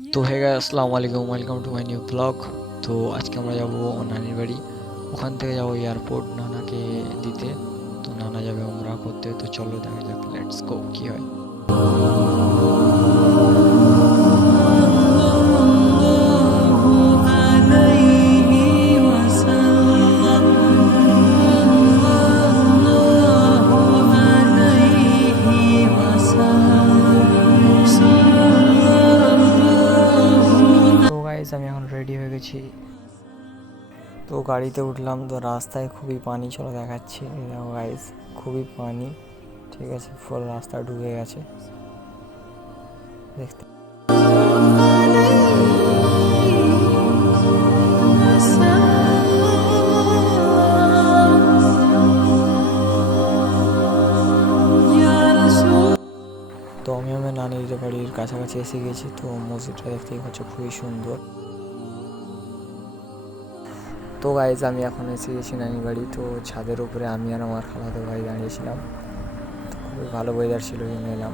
তো hey guys, আসসালামু আলাইকুম, welcome to my new blog. তো আজকে আমরা যাব নানির বাড়ি। ওখান থেকে যাব এয়ারপোর্ট নানাকে দিতে। তো নানা যাবে উমরা করতে। তো চলো দেখা যাক, লেটস গো কি হয়। তো গাইস, আমি এখন রেডি হয়ে গেছি। তো গাড়িতে উঠলাম, তো রাস্তায় খুবই পানি চলে দেখাচ্ছে। দেখো গাইস, খুবই পানি, ঠিক আছে, ফুল রাস্তা ডুবে গেছে দেখতে। তো আমি আমার নানির বাড়ির কাছাকাছি এসে গেছি। তো মসজিদটা দেখতেই পাচ্ছ, খুবই সুন্দর। তো গাইজ, আমি এখন এসে গেছি নানির বাড়ি। তো ছাদের উপরে আমি আর আমার খালাতো ভাই দাঁড়িয়েছিলাম। তো খুবই ভালো ওয়েদার ছিল, জন্য এলাম।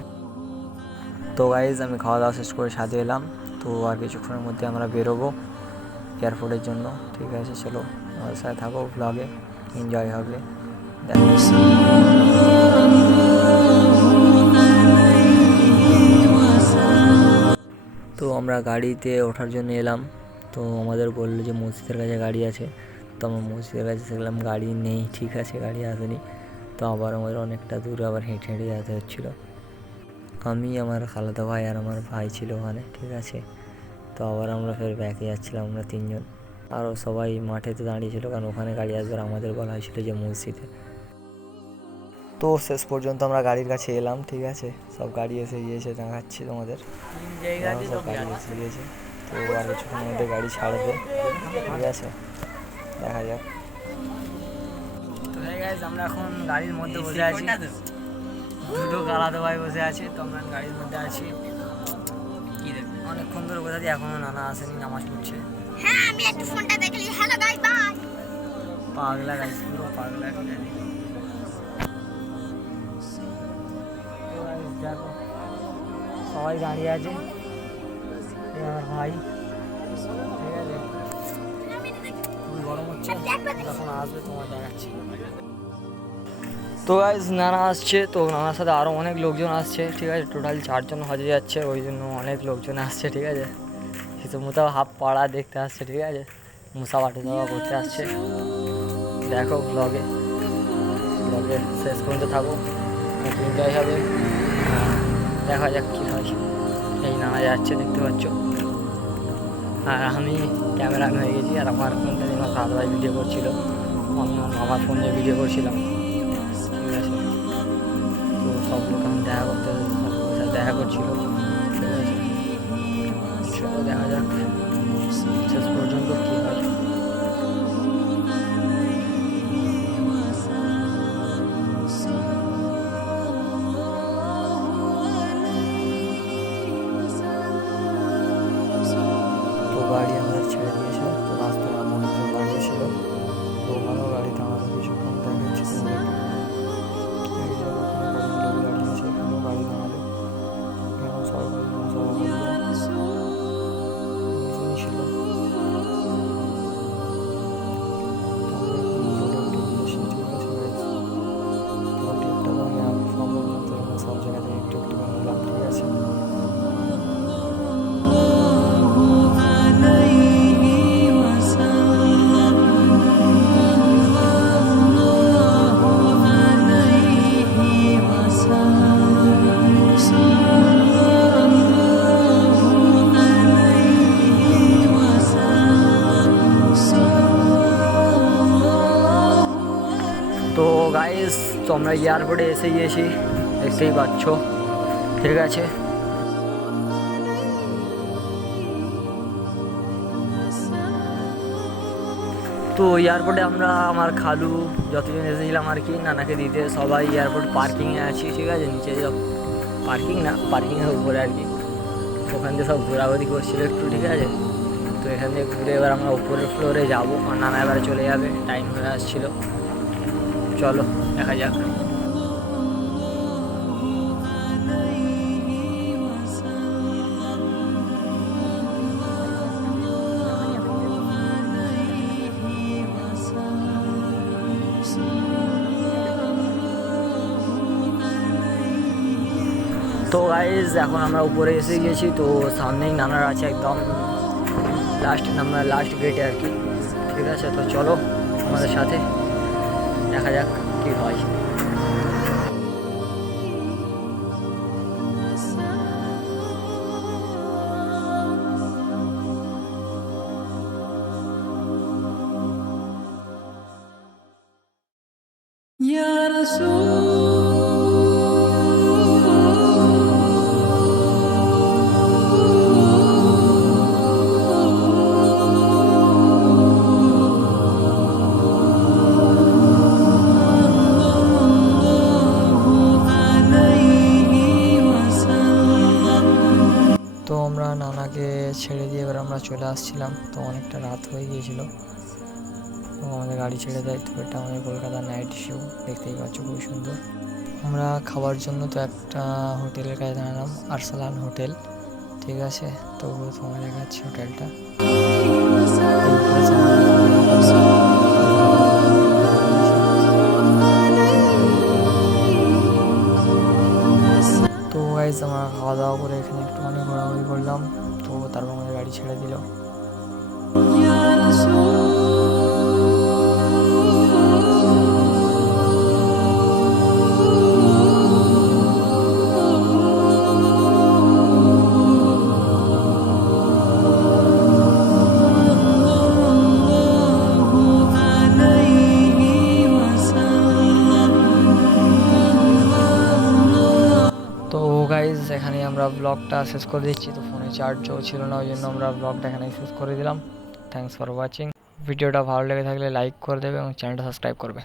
তো গাইজ, আমি খাওয়া দাওয়া শেষ করে ছাদে এলাম। তো আর কিছুক্ষণের মধ্যে আমরা বেরোবো এয়ারপোর্টের জন্য। ঠিক আছে, চলো আমাদের সাথে থাকো, ব্লগে এনজয় হবে। তো আমরা গাড়িতে ওঠার জন্য এলাম। তো আমাদের বললো যে মসজিদের কাছে গাড়ি আছে। তো আমরা মসজিদের কাছে দেখলাম গাড়ি নেই, ঠিক আছে, গাড়ি আসেনি। তো আবার আমাদের অনেকটা দূরে আবার হেঁটে হেঁটে যেতে হচ্ছিলো। আমি, আমার খালাতো ভাই আর আমার ভাই ছিল ওখানে, ঠিক আছে। তো আবার আমরা ফের ব্যাকে যাচ্ছিলাম, আমরা তিনজন। আরও সবাই মাঠেতে দাঁড়িয়েছিল, কারণ ওখানে গাড়ি আসবে। আমাদের বলা হয়েছিল যে মসজিদে। তো শেষ পর্যন্ত আমরা গাড়ির কাছে এলাম, ঠিক আছে। সব গাড়ি এসে গিয়েছে, দেখাচ্ছি তোমাদের। সব গাড়ি এসে গিয়েছে। তো আর কিছুক্ষণের মধ্যে গাড়ি ছাড়বে, ঠিক আছে, দেখা যাক। তো গাইস, আমরা এখন গাড়ির মধ্যে বসে আছি। দুটো খালাতো ভাই বসে আছে। তো আমরা গাড়ির মধ্যে আছি। অনেকক্ষণ ধরে বসে আছি, এখনো নানা আসেনি, নামাজ পড়ছে। হ্যাঁ, আমি একটু ফোনটা দেখলি। Hello guys, bye. পাগলা গাইস, পুরো পাগলা, ঠিক আছে। দেখো, সবাই দাঁড়িয়ে আছে। আমার ভাই, ঠিক আছে, খুবই গরম হচ্ছে। যখন আসবে তোমার দেখাচ্ছি। তো গাইজ, নানা আসছে। তো নানার সাথে আরও অনেক লোকজন আসছে, ঠিক আছে। টোটাল 4 জন হজে যাচ্ছে, ওই জন্য অনেক লোকজন আসছে, ঠিক আছে। হিসেব হাফ পাড়া দেখতে আসছে, ঠিক আছে। মুসা বাটে দেওয়া করতে আসছে। দেখো ব্লগে শেষ পর্যন্ত থাকো, এনজয় হবে। দেখা যাক কী হয়। এই নানা যাচ্ছে, দেখতে পাচ্ছ। আর আমি ক্যামেরা হয়ে গেছি। আর আমার ফোনটা নিয়ে আমার দাদা ভাই ভিডিও করছিল, আমি আমার মামার ফোন নিয়ে ভিডিও করছিলাম, ঠিক আছে। তো সব লোক আমি দেখা করতে, সব সাথে দেখা করছিল, ঠিক আছে। চলো দেখা যাক শেষ পর্যন্ত কী হয়। তো গাড়ি আমাদের ছেড়ে দিয়েছে। তো রাস্তায় এমন একজন দাঁড়িয়েছিল। তো ওখানেও গাড়ি থামাতে কিছুক্ষণ দেখাচ্ছি তোমাদেরকে। এই যে ওখানে কজন লোক দাঁড়িয়েছে, এখানেও গাড়ি থামালো। এখানেও সবাই সবাই বললো অনেকজনই ছিল। তো আমরা এখন রোডে উঠে গিয়েছি, ঠিক আছে গাইজ। তো টিকিটটা তো আমি সম্ভব না, তো আমরা সব জায়গা থেকে একটু একটু করে নিলাম, ঠিক আছে। তো গাইস, তো আমরা এয়ারপোর্টে এসে গিয়েছি, দেখতেই পাচ্ছ, ঠিক আছে। তো এয়ারপোর্টে আমরা, আমার খালু, যতজন এসেছিলাম আর কি নানাকে দিতে, সবাই এয়ারপোর্ট পার্কিংয়ে আছি, ঠিক আছে। নিচে সব পার্কিং না, পার্কিংয়ের উপরে আর কি। ওখান থেকে সব ঘোরাঘুরি করছিল একটু, ঠিক আছে। তো এখান থেকে ঘুরে এবার আমরা উপরের ফ্লোরে যাবো। আর নানা এবারে চলে যাবে, টাইম হয়ে আসছিলো। চলো দেখা যাক। তো গাইজ এখন আমরা উপরে এসে গেছি, তো সামনেই নানার আছে একদম লাস্ট গেটে আর কি। ঠিক আছে, তো চলো আমাদের সাথে দেখা যাক কি হয়। তো আমরা নানাকে ছেড়ে দিয়ে এবার আমরা চলে আসছিলাম, তো অনেকটা রাত হয়ে গিয়েছিল, তো আমাদের গাড়ি ছেড়ে দেয়। তো এটা আমাদের কলকাতার নাইট শো, দেখতেই পাচ্ছ খুবই সুন্দর। আমরা খাবার জন্য তো একটা হোটেলের কাছে দাঁড়ালাম, আরসালান হোটেল। ঠিক আছে, তো তোমার দেখাচ্ছি হোটেলটা। তো গাইজ আমরা খাওয়া দাওয়া করে এখানে একটুখানি ঘোরাঘুরি করলাম, তো তারপর আমাদের গাড়ি ছেড়ে দিল। তো গাইজ এখানে আমরা ব্লগটা শেষ করে দিচ্ছি। তো ফোনে চার্জও ছিল না, ওই জন্য আমরা ব্লগটা এখানে শেষ করে দিলাম। Thanks for watching. ভিডিওটা ভালো লেগে থাকলে লাইক করে দেবে এবং চ্যানেলটা সাবস্ক্রাইব করবে।